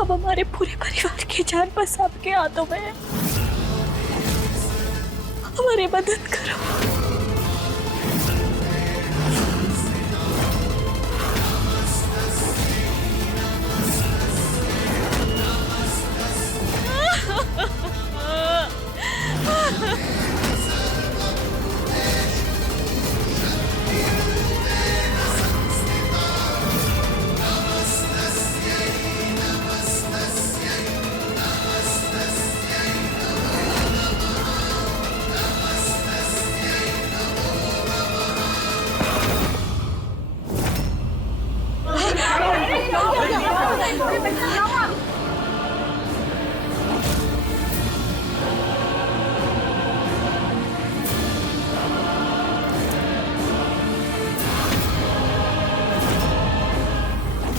अब हमारे पूरे परिवार की जान बस आपके हाथों में है। हमारी मदद करो।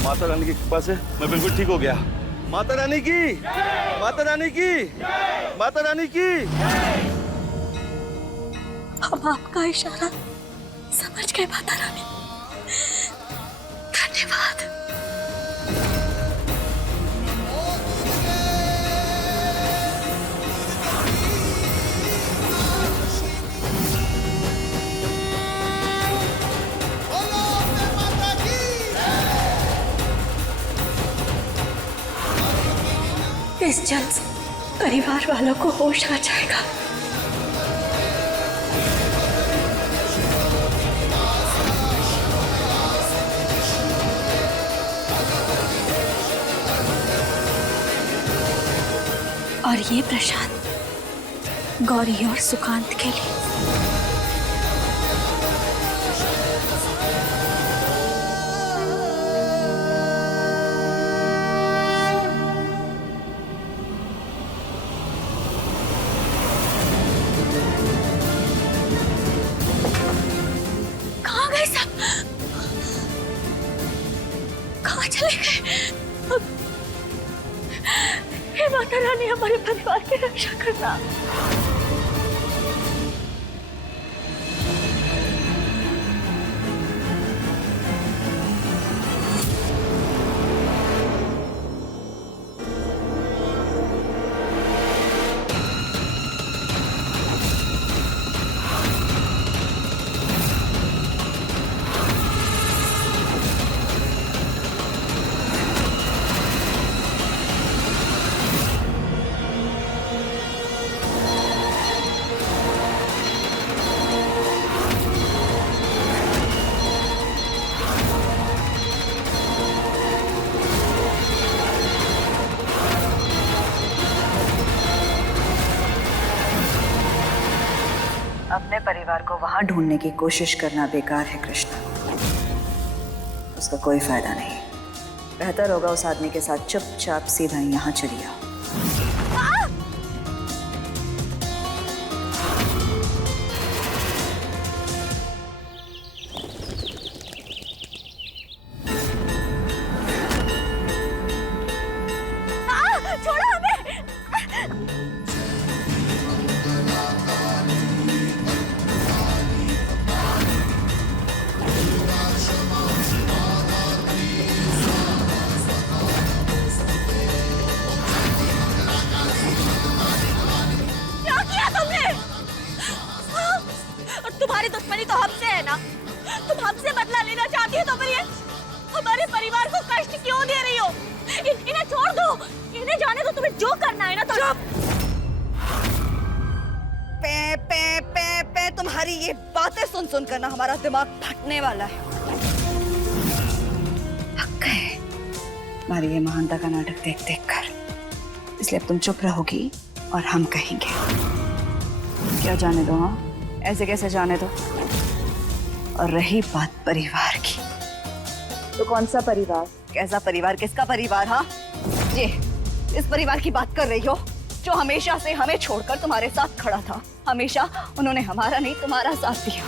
माता रानी की कृपा से मैं बिल्कुल ठीक हो गया। माता रानी की, माता रानी की, माता रानी की। हम आपका इशारा समझ गए माता रानी। धन्यवाद। इस जल से परिवार वालों को होश आ जाएगा। और ये प्रसाद गौरी और सुकांत के लिए। कहाँ गए सब? कहाँ चले गए? हे माता रानी, हमारे परिवार की रक्षा करना। अपने परिवार को वहां ढूंढने की कोशिश करना बेकार है कृष्णा। उसका कोई फायदा नहीं। बेहतर होगा उस आदमी के साथ चुपचाप सीधा यहाँ चली आओ। छोड़ो हमें। क्या किया तुमने? और तुम्हारी दुश्मनी तो हमसे है ना? तुम हमसे बदला लेना चाहती हो तो फिर ये हमारे परिवार को कष्ट क्यों दे रही हो? इन्हें छोड़ दो, इन्हें जाने दो। तुम्हें जो करना है ना तो पे पे पे पे तुम्हारी ये बातें सुन सुन कर ना हमारा दिमाग फटने वाला है। थक गए हमारी ये महानता का नाटक देख देख कर। इसलिए अब तुम चुप रहोगी और हम कहेंगे। क्या जाने दो? हाँ, ऐसे कैसे जाने दो? और रही बात परिवार की, तो कौन सा परिवार? कैसा परिवार? किसका परिवार? हाँ, ये इस परिवार की बात कर रही हो जो हमेशा से हमें छोड़कर तुम्हारे साथ खड़ा था। हमेशा उन्होंने हमारा नहीं तुम्हारा साथ दिया,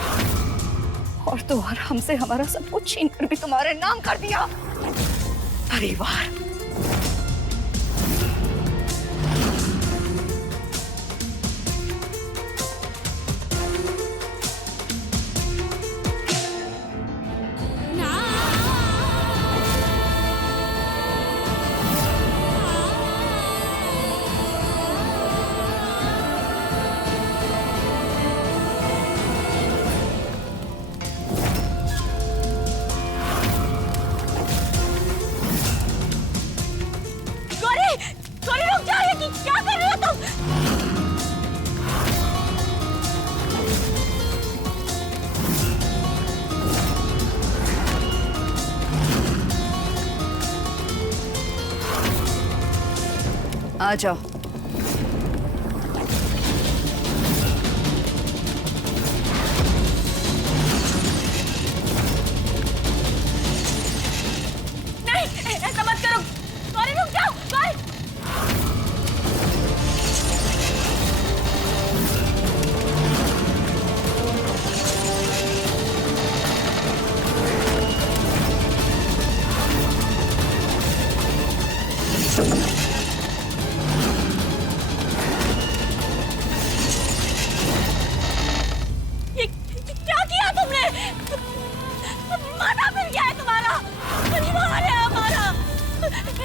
और तो और हमसे हमारा सब कुछ छीन कर भी तुम्हारे नाम कर दिया। परिवार क्या कर रहे हो तुम? आ जाओ। नहीं, ऐसा मत करो। गौरी रुक जाओ, गौरी। ये क्या किया तुमने? माथा फिर गया है तुम्हारा। परिवार है हमारा।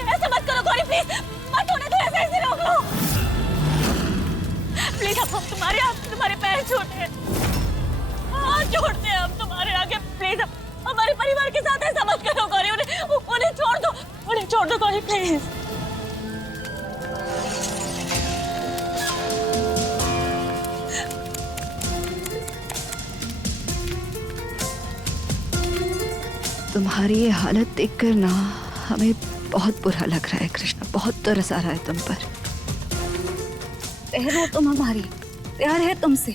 ऐसे मत करो गौरी, प्लीज मत होने दो, ऐसे रोक लो प्लीज। हम तुम्हारे हाथ, तुम्हारे पैर छोड़ते हैं, हाथ जोड़ते हैं हम तुम्हारे आगे, प्लीज। हमारे परिवार के साथ ऐसा मत करो गौरी। उन्हें छोड़ दो, उन्हें छोड़ दो गौरी, प्लीज। तुम्हारी ये हालत देखकर ना हमें बहुत बुरा लग रहा है कृष्णा, बहुत तरस आ रहा है तुम पर। प्यार हो तुम हमारी, प्यार है तुमसे,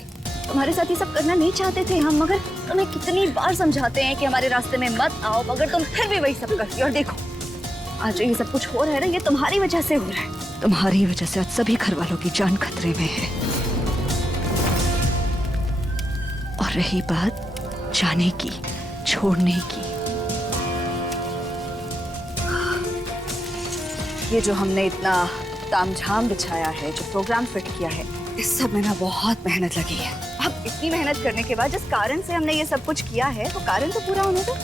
तुम्हारे साथ ये सब करना नहीं चाहते थे हम, मगर तुम्हें कितनी बार समझाते हैं कि हमारे रास्ते में मत आओ, मगर तुम फिर भी वही सब करती हो। और देखो आज ये सब कुछ हो रहा है ना, ये तुम्हारी वजह से हो रहा है। तुम्हारी वजह से आज सभी घर वालों की जान खतरे में है। और रही बात जाने की, छोड़ने की, ये जो हमने इतना तामझाम बिछाया है, जो प्रोग्राम फिट किया है, इस सब में ना बहुत मेहनत लगी है। अब इतनी मेहनत करने के बाद जिस कारण से हमने ये सब कुछ किया है, वो कारण तो पूरा होने दो।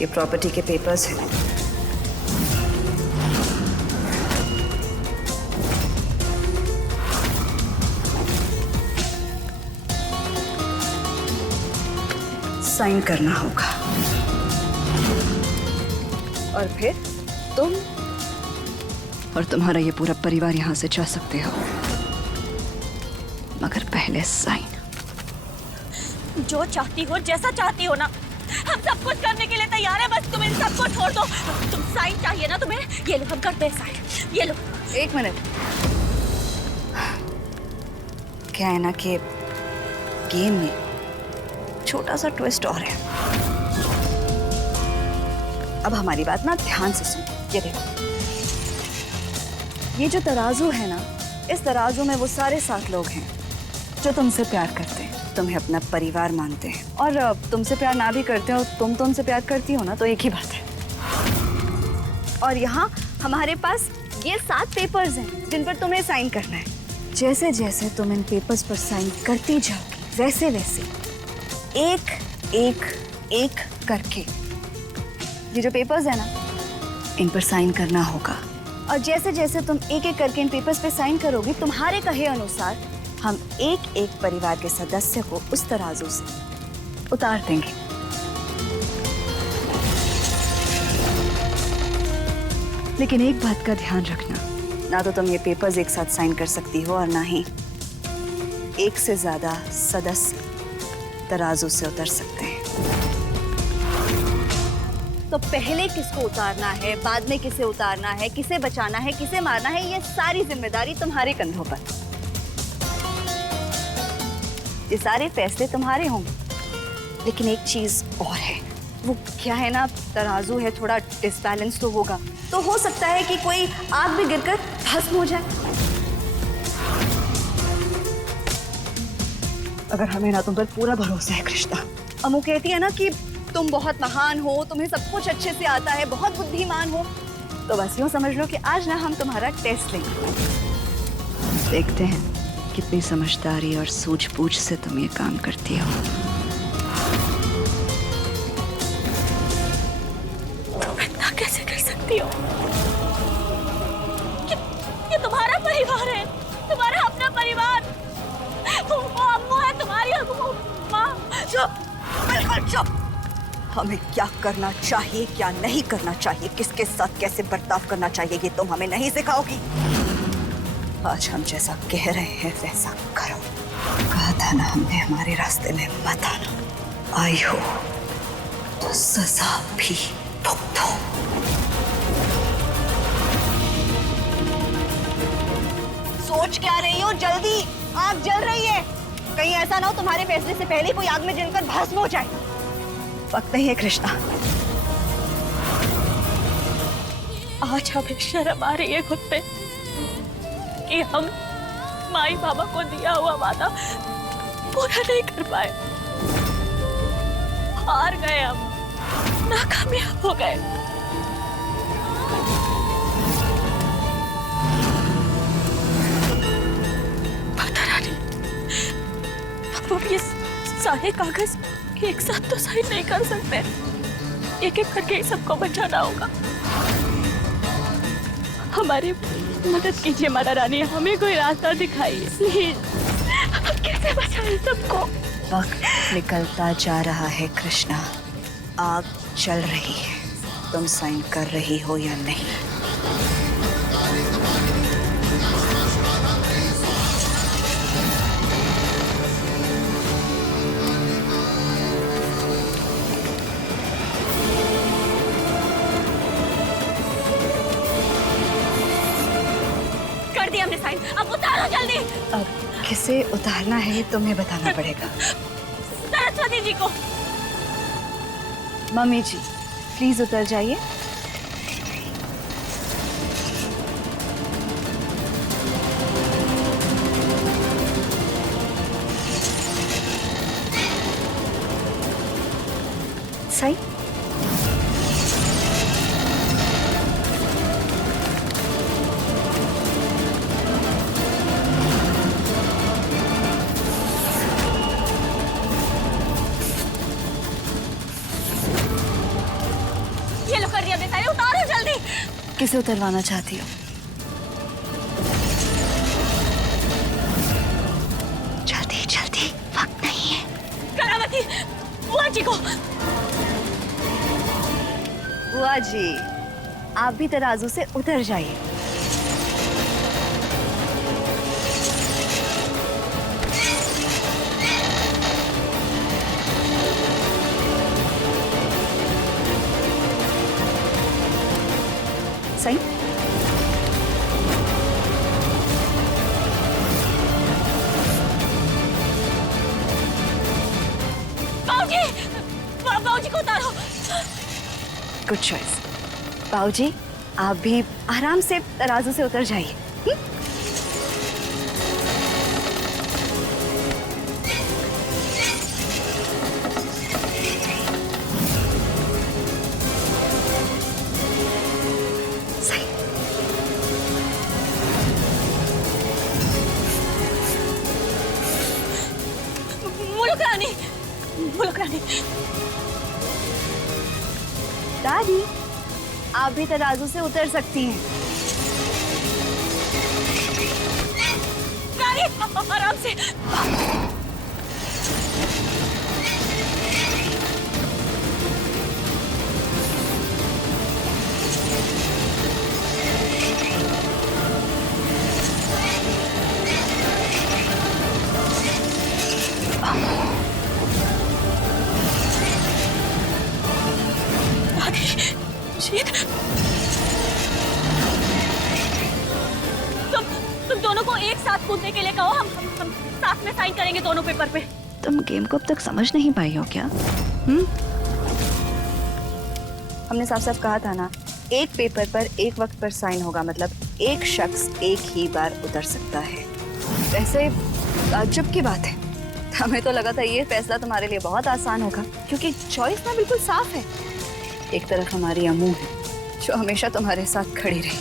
ये प्रॉपर्टी के पेपर्स हैं। साइन करना होगा और फिर तुम और तुम्हारा ये पूरा परिवार यहां से जा सकते हो, मगर पहले साइन। जो चाहती हो, जैसा चाहती हो ना, हम सब कुछ करने के लिए तैयार है, बस तुम इन सबको छोड़ दो। तुम साइन चाहिए ना तुम्हें, ये लो, हम करते हैं साइन, ये लो। एक मिनट, क्या है ना कि गेम में छोटा सा ट्विस्ट और है। अब हमारी बात ना ध्यान से सुनो। ये देखो, ये जो तराजू है ना, इस तराजू में वो सारे 7 लोग हैं जो तुमसे प्यार करते हैं, तुम्हें अपना परिवार मानते हैं, और तुमसे प्यार ना भी करते हो, तुम तो उनसे प्यार करती हो ना, तो एक ही बात है। और यहाँ हमारे पास ये 7 पेपर्स हैं जिन पर तुम्हें साइन करना है। जैसे जैसे तुम इन पेपर्स पर साइन करती जाओगी, वैसे वैसे एक एक एक करके ये जो पेपर्स है ना, इन पर साइन करना होगा। और जैसे जैसे तुम एक एक करके इन पेपर्स पे साइन करोगी, तुम्हारे कहे अनुसार हम एक एक परिवार के सदस्य को उस तराजू से उतार देंगे। लेकिन एक बात का ध्यान रखना, ना तो तुम ये पेपर्स एक साथ साइन कर सकती हो, और ना ही एक से ज्यादा सदस्य तराजू से उतर सकते हैं। तो पहले किसको उतारना है, बाद में किसे उतारना है, किसे बचाना है, किसे मारना है, ये सारी जिम्मेदारी तुम्हारे कंधों पर। ये सारे फैसले तुम्हारे होंगे। लेकिन एक चीज और है, वो क्या है ना, तराजू है, थोड़ा डिसबैलेंस तो होगा, तो हो सकता है कि कोई आग भी गिरकर भस्म हो जाए। अगर हमें ना तुम पर पूरा भरोसा है कृष्णा, अमू कहती है ना कि तुम बहुत महान हो, तुम्हें सब कुछ अच्छे से आता है, बहुत बुद्धिमान हो, तो बस यूं समझ लो कि आज ना हम तुम्हारा टेस्ट लेंगे। देखते हैं कितनी समझदारी और सूझबूझ से तुम ये काम करती हो। तुम इतना कैसे कर सकती हो? ये तुम्हारा परिवार है, तुम्हारा चुप। हमें क्या करना चाहिए, क्या नहीं करना चाहिए, किसके साथ कैसे बर्ताव करना चाहिए, ये तुम हमें नहीं सिखाओगी। आज हम जैसा कह रहे हैं वैसा करो। कहा था ना हमने, हमारे रास्ते में मत आना। आई हो तो सजा भी भुगतो। सोच क्या रही हो? जल्दी, आग जल रही है। कहीं ऐसा ना हो तुम्हारे फैसले से पहले कोई आग में जलकर भस्म हो जाए। वक्त नहीं है कृष्णा। आज हमें शर्म आ रही है खुद पे कि हम माई बाबा को दिया हुआ वादा पूरा नहीं कर पाए। हार गए, हम नाकामयाब हो गए। माता रानी, अब ये सारे कागज एक साथ तो साइन नहीं कर सकते। एक एक करके सबको बचाना होगा। हमारी मदद कीजिए माता रानी, हमें कोई रास्ता दिखाइए प्लीज। हम कैसे बचाएं सबको? वक्त निकलता जा रहा है कृष्णा, आग चल रही है। तुम साइन कर रही हो या नहीं? कर दिया हमने साइन, अब उतारो जल्दी। अब किसे उतारना है तुम्हें बताना पड़ेगा। सरस्वती जी को। मम्मी जी प्लीज उतर जाइए। सही। ये लो, कर दिया हमने साइन, उतारो जल्दी। किसे उतरवाना चाहती हो? जल्दी जल्दी, वक्त नहीं है। कलावती, बुआ जी को। बुआ जी आप भी तराजू से उतर जाइए। सही। बाबूजी, बाबूजी को उतारो। Good choice. बाबूजी आप भी आराम से तराजू से उतर जाइए। सही। मुलुक रानी, मुलुक रानी। दादी आप भी तराजू से उतर सकती हैं। रानी आराम से। शीत, तुम दोनों को एक साथ कूदने के लिए कहो। हम साथ में साइन करेंगे दोनों पेपर पे। तुम गेम को अब तक समझ नहीं पाई हो क्या? हमने साफ साफ कहा था ना, एक पेपर पर एक वक्त पर साइन होगा, मतलब एक शख्स एक ही बार उतर सकता है। वैसे ताज्जुब की बात है, हमें तो लगा था ये फैसला तुम्हारे लिए बहुत आसान होगा, क्योंकि चॉइस ना बिल्कुल साफ है। एक तरफ हमारी अम्मू है जो हमेशा तुम्हारे साथ खड़ी रही,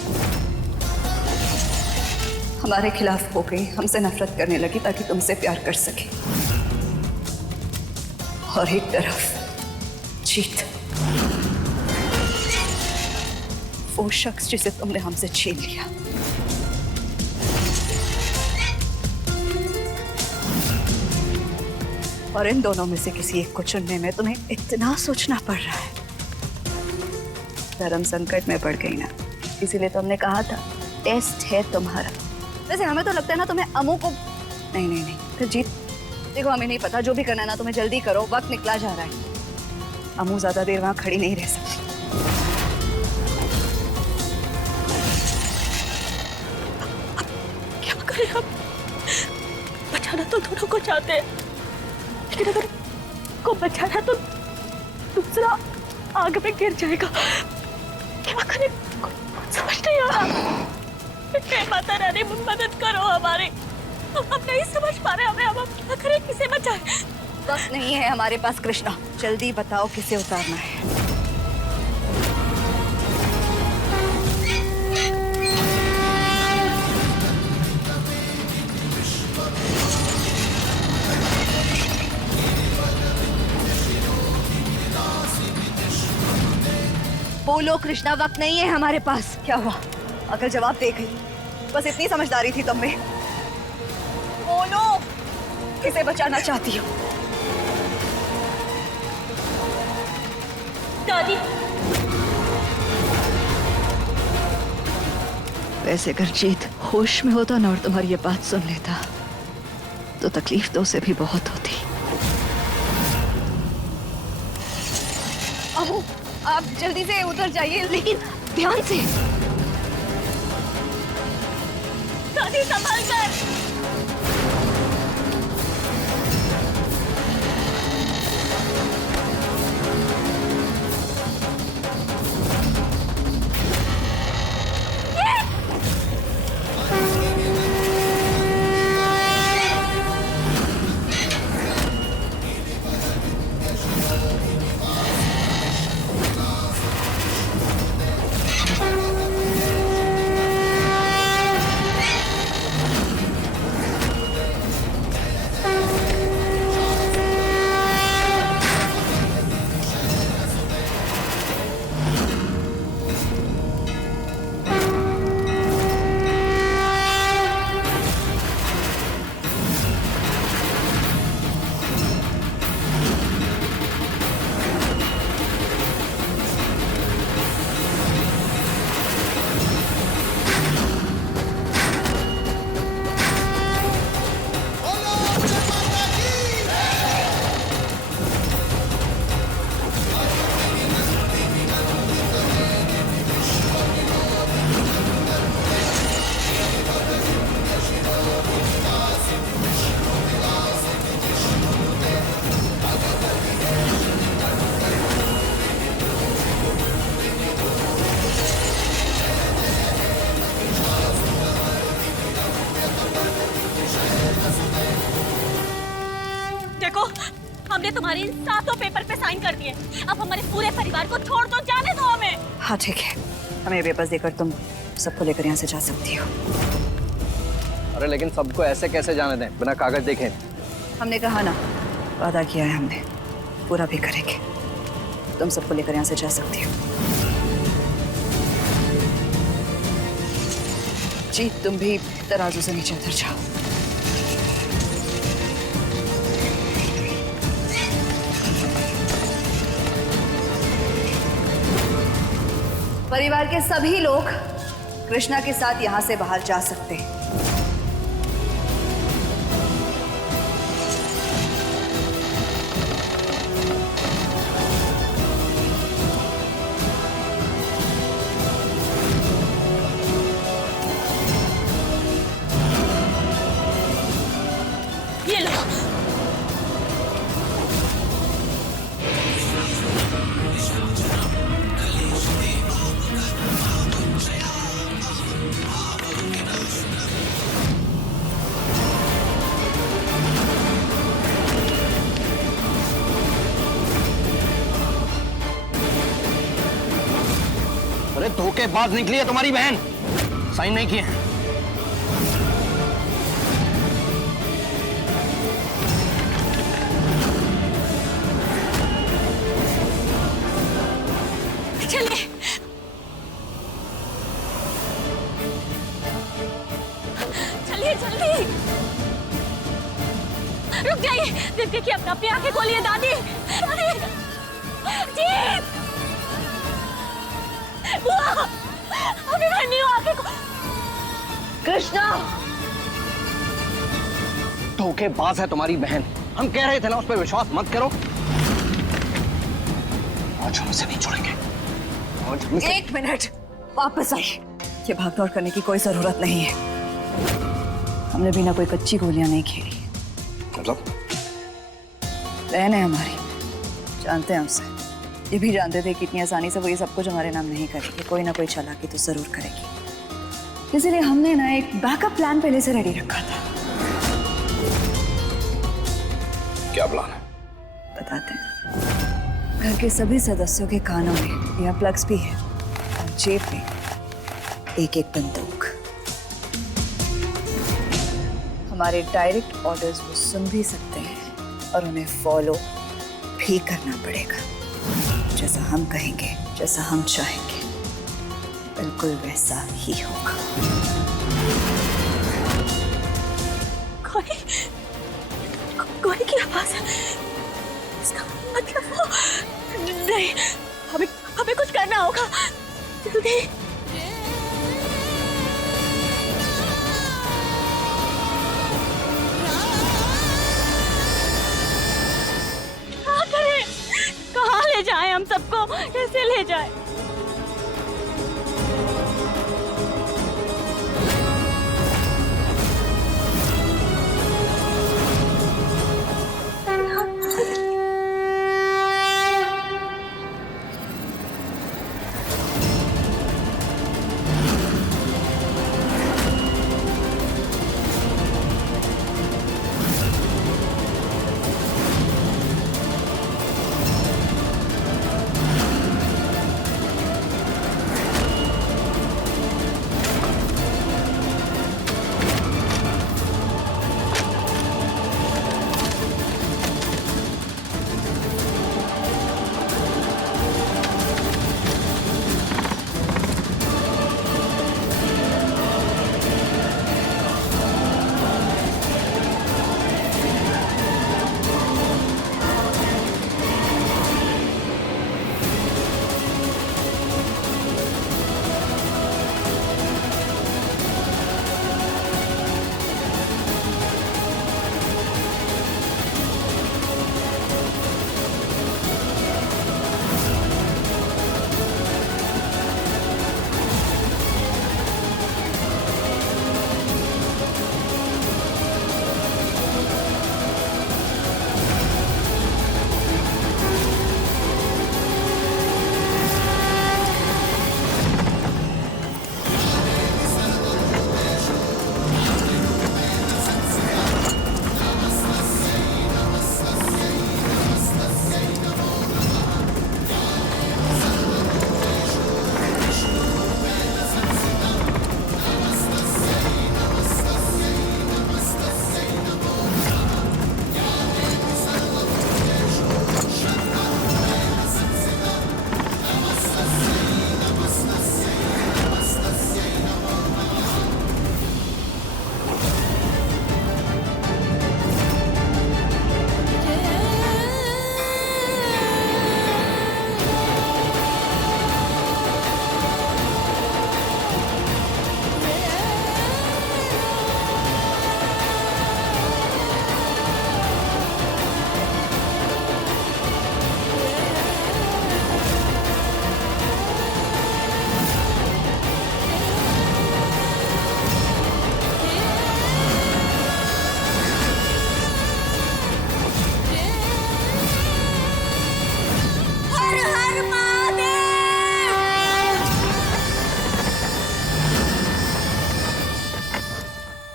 हमारे खिलाफ हो गई, हमसे नफरत करने लगी ताकि तुमसे प्यार कर सके। और एक तरफ जीत, वो शख्स जिसे तुमने हमसे छीन लिया। और इन दोनों में से किसी एक को चुनने में तुम्हें इतना सोचना पड़ रहा है। धर्म संकट में पड़ गई ना, इसीलिए तो हमने कहा था टेस्ट है तुम्हारा। वैसे हमें तो लगता है ना तुम्हें अमू को नहीं नहीं नहीं फिर जीत। देखो हमें नहीं पता, जो भी करना है ना तुम्हें जल्दी करो, वक्त निकला जा रहा है। अमू ज्यादा देर वहां खड़ी नहीं रह सकती। क्या करें हम? बचाना तो दोनों को चाहते हैं, लेकिन अगर को बचाना तो दूसरा आग में गिर जाएगा। क्या करें? कुछ समझ नहीं आ रहा। हे माता रानी मदद करो हमारी, हम नहीं समझ पा रहे हमें, अब हम क्या करें, किसे बचाएं? वक्त नहीं है हमारे पास कृष्णा, जल्दी बताओ किसे उतारना है। बोलो कृष्णा, वक्त नहीं है हमारे पास। क्या हुआ? अगर जवाब दे गई, बस इतनी समझदारी थी तुम में। बोलो किसे बचाना चाहती हो? दादी। वैसे अगर जीत होश में होता ना और तुम्हारी ये बात सुन लेता तो तकलीफ तो उसे भी बहुत होती। अबू आप जल्दी से उतर जाइए, लेकिन ध्यान से। दादी संभाल कर। देखो, हमने तुम्हारी इन 7 पेपर पे साइन कर दिए। अब हमारे पूरे परिवार को छोड़ दो, जाने दो हमें। हाँ ठीक है, हमें पेपर्स देकर तुम सबको लेकर यहाँ से जा सकती हो। अरे लेकिन सबको ऐसे कैसे जाने दें बिना कागज देखें? हमने कहा ना, वादा किया है हमने, पूरा भी करेंगे। तुम सबको लेकर यहाँ से जा सकती हो। जी तुम भी तराजू से नीचे उतर जाओ। परिवार के सभी लोग कृष्णा के साथ यहाँ से बाहर जा सकते हैं। ये लो। अरे धोखेबाज निकली है तुम्हारी बहन, साइन नहीं किए। चलिए। चलिए जल्दी। रुक जाइए। देखिए अपनी आंखें खोलिए दादी। दादी जीत, बुआ अभी मैं नहीं हूँ, आंखें कृष्णा, धोखेबाज है तुम्हारी बहन। हम कह रहे थे ना उस पर विश्वास मत करो। आज हम उसे नहीं छोड़ेंगे। आज हम एक मिनट, वापस आई। ये भागदौड़ करने की कोई जरूरत नहीं है। हमने बिना कोई कच्ची गोलियां नहीं खेली। मतलब बहन है हमारी, जानते हैं हमसे। ये भी जानते थे कि इतनी आसानी से वो ये सब कुछ हमारे नाम नहीं करेगी। कोई ना कोई चालाकी तो जरूर करेगी। इसीलिए हमने ना एक बैकअप प्लान पहले से रेडी रखा था। क्या प्लान है? बताते हैं। घर के सभी सदस्यों के कानों में यहाँ प्लग्स भी है और जेब में एक एक बंदूक। हमारे डायरेक्ट ऑर्डर्स वो सुन भी सकते हैं और उन्हें फॉलो भी करना पड़ेगा। जैसा हम कहेंगे, जैसा हम चाहेंगे, बिल्कुल वैसा ही होगा। गोली की आवाज है। इसका मतलब वो नहीं, हमें कुछ करना होगा जल्दी। क्या करें? कहाँ ले जाएं हम सबको? कैसे ले जाएं?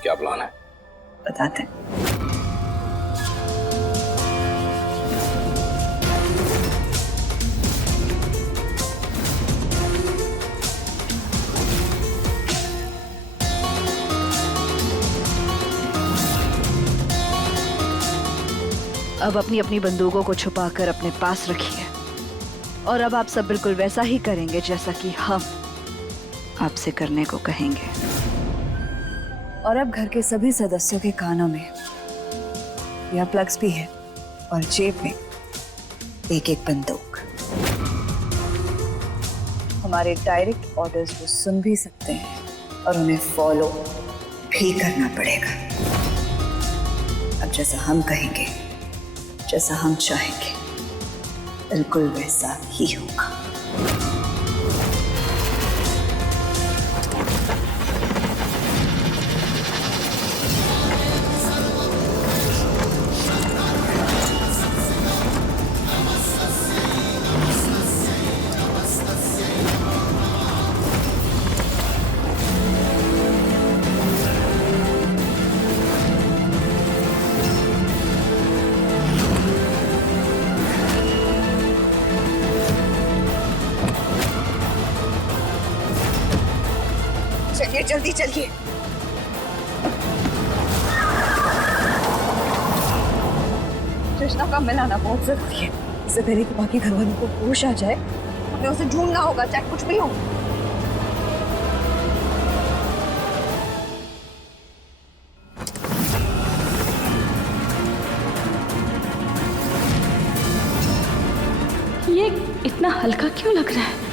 क्या प्लान है? बताते हैं। अब अपनी अपनी बंदूकों को छुपाकर अपने पास रखिए और अब आप सब बिल्कुल वैसा ही करेंगे जैसा कि हम आपसे करने को कहेंगे। और अब घर के सभी सदस्यों के कानों में या प्लग्स भी है और जेब में एक एक बंदूक। हमारे डायरेक्ट ऑर्डर्स वो सुन भी सकते हैं और उन्हें फॉलो भी करना पड़ेगा। अब जैसा हम कहेंगे, जैसा हम चाहेंगे, बिल्कुल वैसा ही होगा। चलिए जल्दी चलिए। कृष्णा का मिलाना बहुत जरूरी है। इससे पहले कि बाकी घर वालों को होश आ जाए, हमें उसे ढूंढना होगा, चाहे कुछ भी हो। ये इतना हल्का क्यों लग रहा है?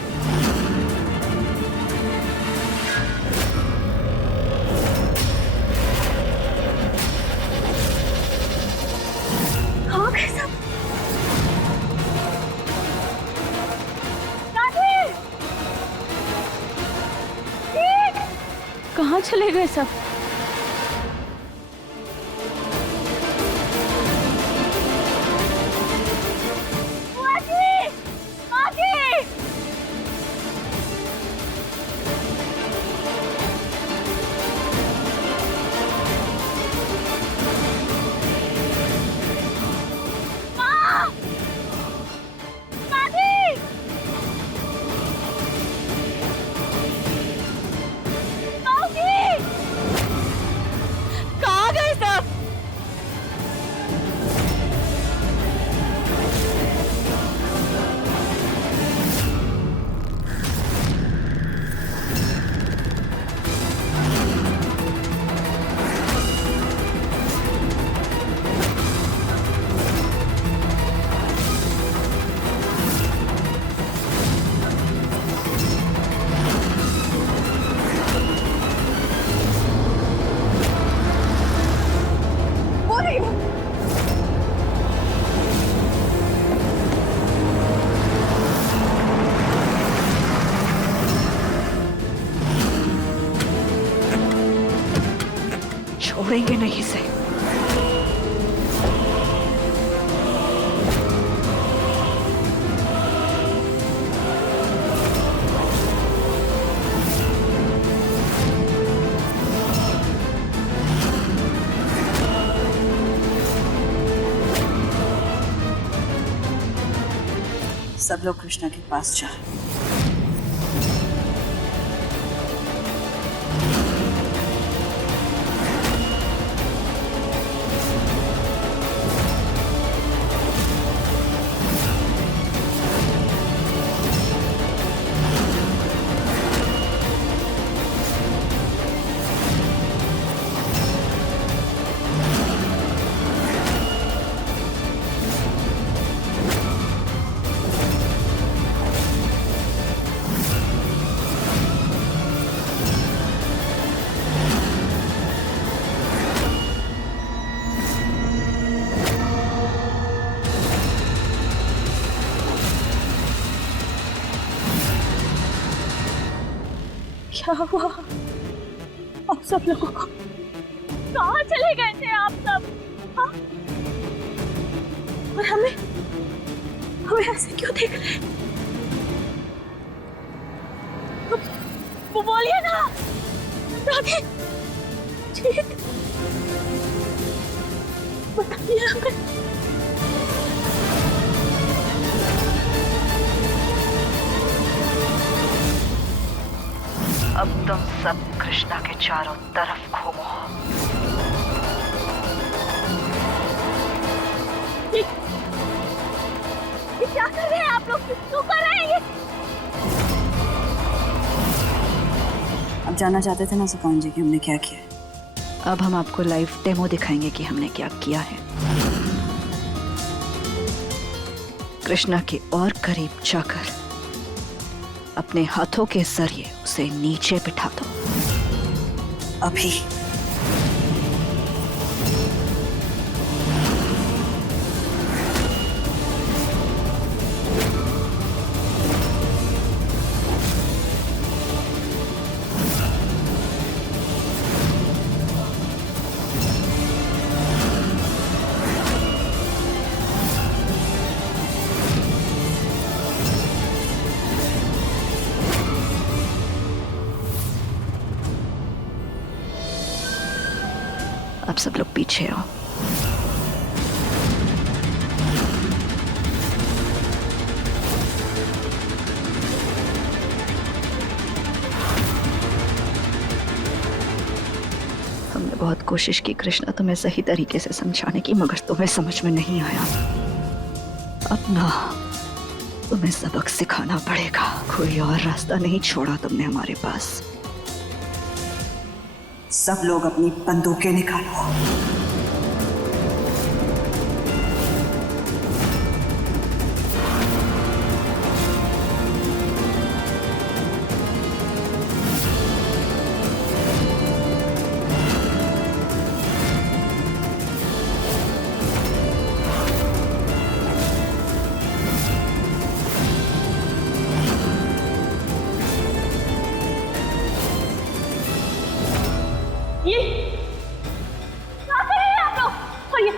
कहाँ गए सब? कहाँ चले गए सब? छोड़ेंगे नहीं इसे। सब लोग कृष्णा के पास जाए। क्या हुआ आप सब लोगों को? कहाँ चले गए थे आप सब? हाँ? और हमें ऐसे क्यों देख रहे हैं? वो बोलिए ना राधे, ठीक बताइए हमें। अब तुम सब कृष्णा के चारों तरफ घूमो। ये क्या कर रहे हैं आप लोग? क्यों कर रहे हैं ये? अब जानना चाहते थे ना सुकान जी कि हमने क्या किया। अब हम आपको लाइव डेमो दिखाएंगे कि हमने क्या किया है। कृष्णा के और करीब जाकर अपने हाथों के जरिए उसे नीचे बिठा दो अभी। अब सब लोग पीछे आओ। हमने बहुत कोशिश की कृष्णा तुम्हें सही तरीके से समझाने की, मगर तुम्हें समझ में नहीं आया। अब ना तुम्हें सबक सिखाना पड़ेगा। कोई और रास्ता नहीं छोड़ा तुमने हमारे पास। सब लोग अपनी बंदूकें निकालो।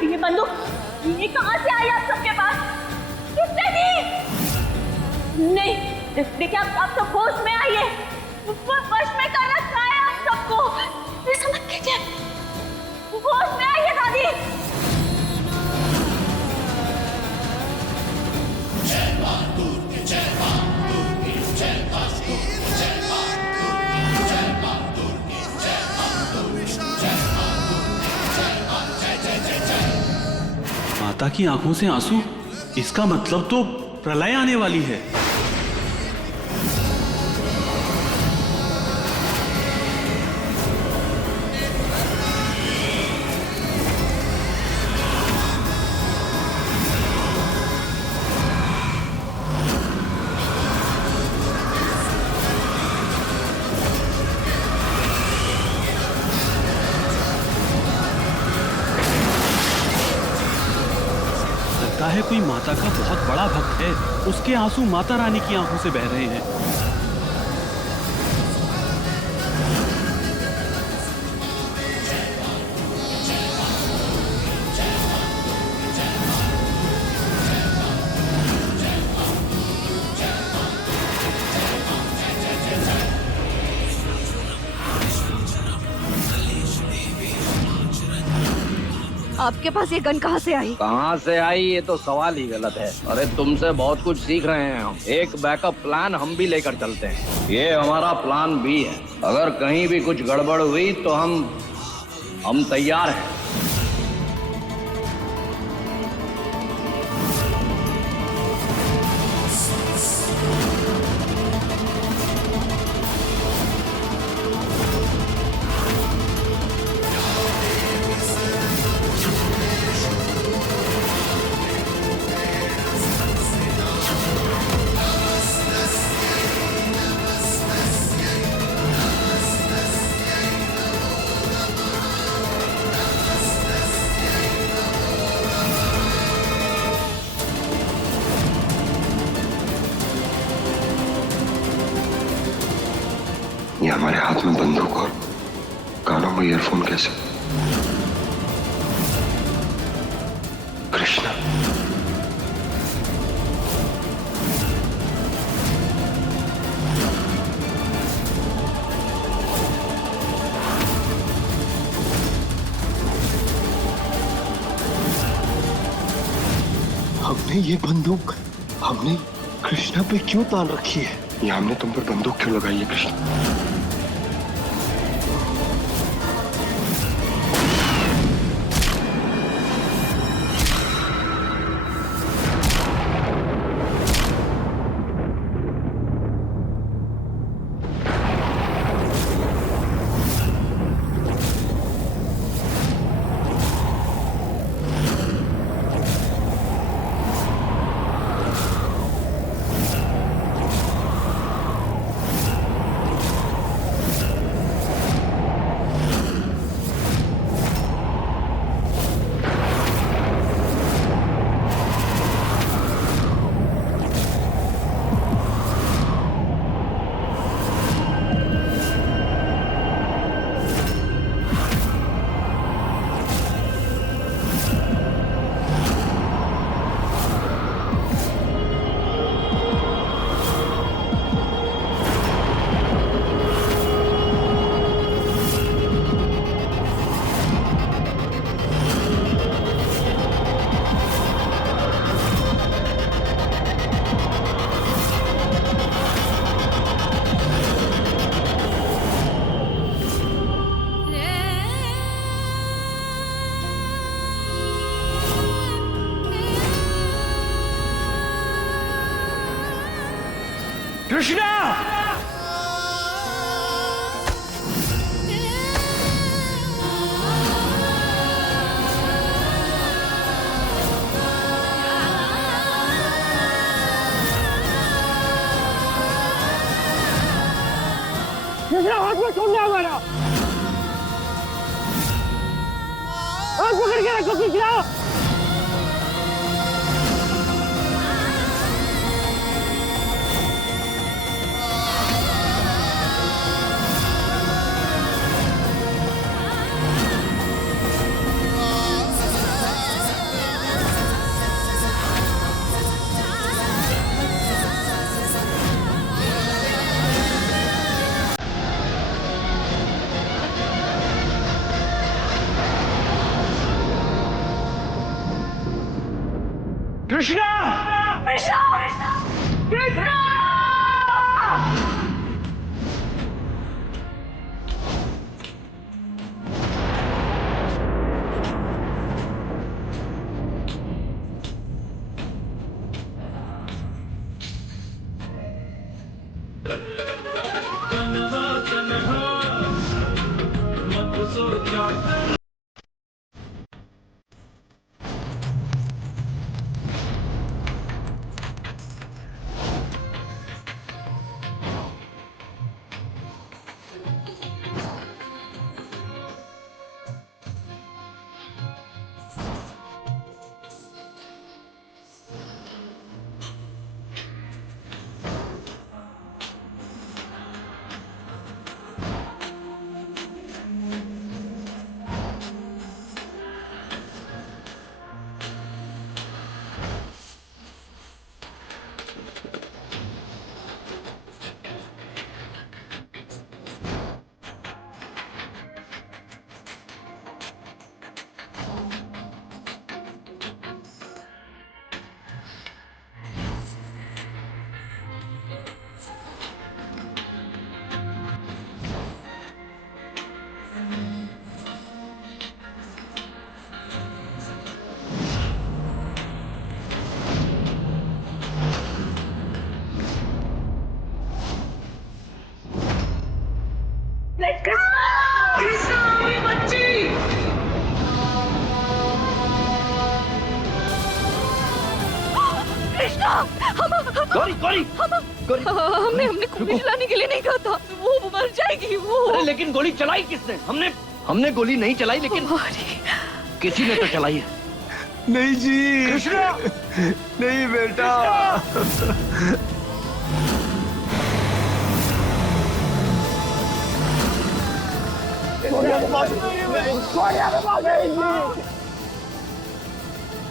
ये बंदूक ये कहां से आई आप सबके पास? किसने दी? नहीं देखिए, आप सब होश में आइए। वश में कर रखा है आप सबको। ऐसा मत कीजिए, होश में आइए दादी। माता की आंखों से आंसू, इसका मतलब तो प्रलय आने वाली है। है कोई माता का बहुत बड़ा भक्त है, उसके आंसू माता रानी की आंखों से बह रहे हैं। आपके पास ये गन कहाँ से आई? कहाँ से आई ये तो सवाल ही गलत है। अरे तुमसे बहुत कुछ सीख रहे हैं हम। एक बैकअप प्लान हम भी लेकर चलते हैं। ये हमारा प्लान बी है। अगर कहीं भी कुछ गड़बड़ हुई तो हम तैयार हैं। ये हमारे हाथ में बंदूक और कानों में ईयरफोन कैसे? कृष्णा, हमने ये बंदूक कृष्णा पे क्यों तान रखी है? ये हमने तुम पर बंदूक क्यों लगाई है कृष्णा? कृष्णा! कृष्णा हाथ में छोड़ना हमारा, हाथ पकड़ के रखो कृष्णा। कृष्णा! गौरी, गौरी, गौरी! हमने गोली चलाने के लिए नहीं कहा था, वो मर जाएगी वो। अरे लेकिन गोली चलाई किसने? हमने गोली नहीं चलाई, लेकिन किसी ने तो चलाई है। नहीं जी, कृष्णा! नहीं बेटा।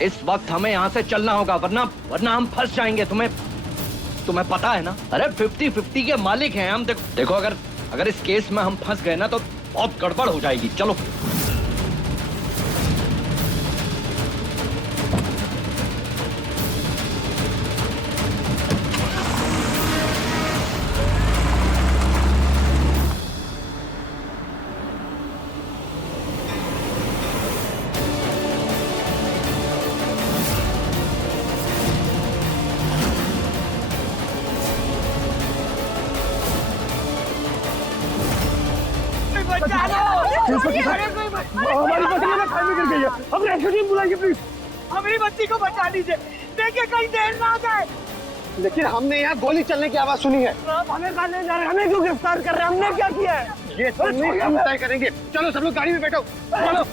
इस वक्त हमें यहाँ से चलना होगा, वरना हम फंस जाएंगे। तुम्हें पता है ना? अरे 50-50 के मालिक हैं हम। देखो अगर इस केस में हम फंस गए ना तो बहुत गड़बड़ हो जाएगी। चलो। हमारी बच्ची में खाने गिर गई है, हम रेस्क्यू टीम बुलाइए प्लीज। हमारी बच्ची को बचा लीजिए, देखिए कहीं देर ना आ जाए। लेकिन हमने यहाँ गोली चलने की आवाज सुनी है। हमें कहाँ ले जा रहे हैं? हमें क्यों गिरफ्तार कर रहे हैं? हमने क्या किया है? ये तो नहीं हम तय करेंगे। चलो सब लोग गाड़ी में बैठो, चलो।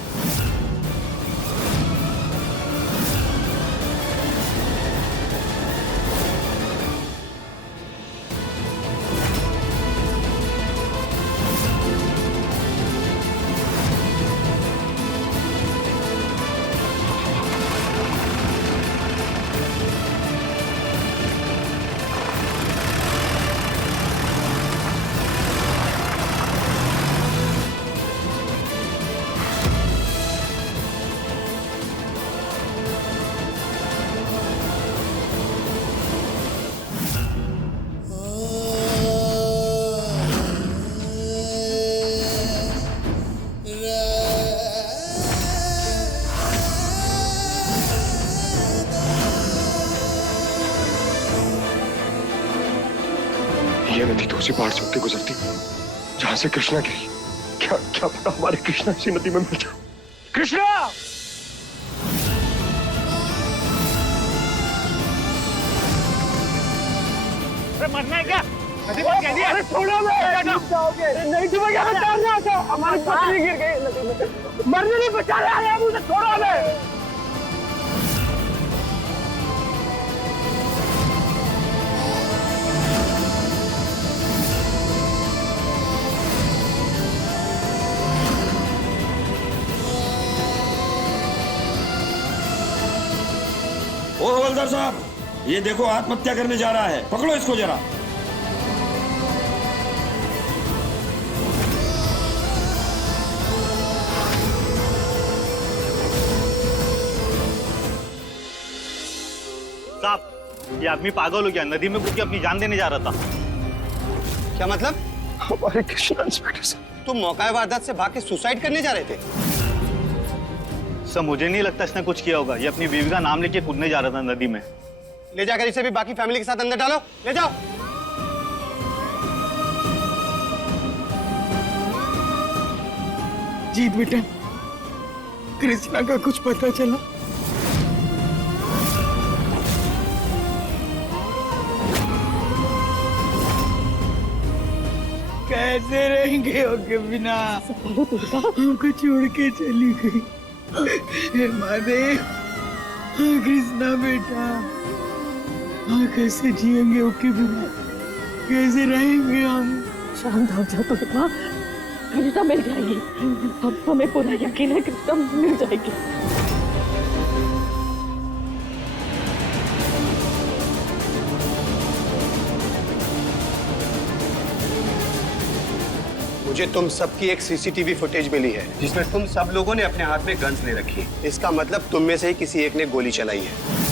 नदी तो उसी पहाड़ से होकर गुजरती जहां से कृष्णा गिरी। क्या क्या पता हमारे कृष्णा इसी नदी में मिल जाए। कृष्णा! मरना है क्या? नदी में कैसी है? अरे छोड़ो नहीं तुम्हें क्या बचाना था? हमारी पत्नी गिर गई नदी में। मरने नहीं बचा रहे हैं मुझे, छोड़ो हमें। ओ हवलदार साहब, ये देखो आत्महत्या करने जा रहा है, पकड़ो इसको जरा। साहब, ये आदमी पागल हो गया, नदी में कूद के अपनी जान देने जा रहा था। क्या मतलब? हमारे कृष्णा इंस्पेक्टर साहब। तुम मौका वारदात से भाग के सुसाइड करने जा रहे थे? सर, मुझे नहीं लगता इसने कुछ किया होगा। ये अपनी बीवी का नाम लेके कूदने जा रहा था नदी में। ले जाकर इसे भी बाकी फैमिली के साथ अंदर डालो, ले जाओ। जीत बेटा, कृष्णा का कुछ पता चला? कैसे रहेंगे उनके बिना? हमको छोड़ के चली गई। महादेव, कृष्णा बेटा, कैसे जिएंगे उनके बिना? कैसे रहेंगे हम? शांत हो जाओ तो बेटा, कृष्णा मिल जाएगी। अब हमें पूरा यकीन है कृष्णा मिल जाएगी। मुझे तुम सबकी एक सीसीटीवी फुटेज मिली है जिसमें तुम सब लोगों ने अपने हाथ में गन्स ले रखी है। इसका मतलब तुम में से ही किसी एक ने गोली चलाई है।